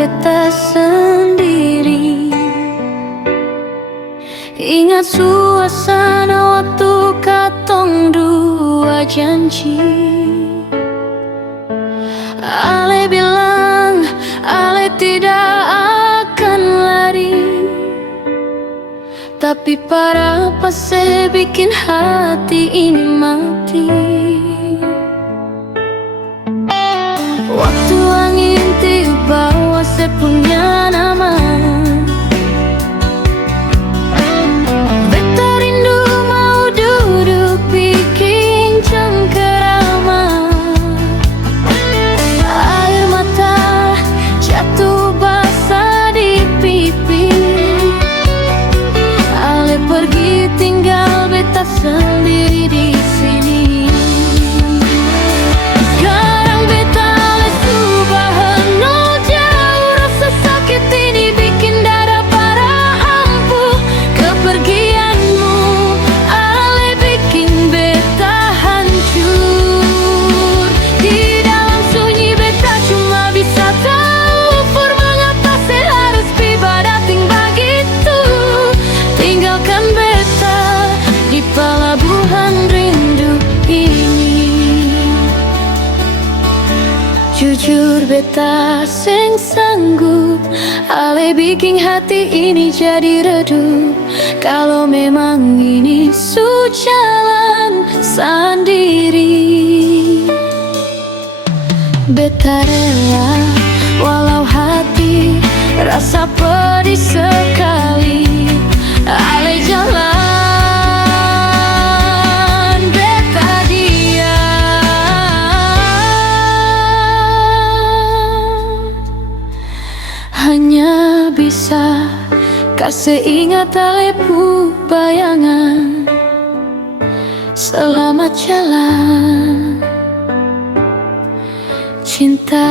beta sendiri. Ingat suasana waktu katong dua janji. Ale bilang ale tidak akan lari, tapi para pase bikin hati ini mati. Waktu angin tiup bawa saya punya nama, beta rindu mau duduk bikin cengkerama. Air mata jatuh basah di pipi. Ale pergi tinggal beta sendiri di sini. Jujur beta seng sanggup, ale bikin hati ini jadi redup. Kalau memang ini su jalan sendiri, beta rela walau hati rasa pedih sekali. Ale jalan hanya bisa kasih ingat alepu bayangan. Selamat jalan cinta.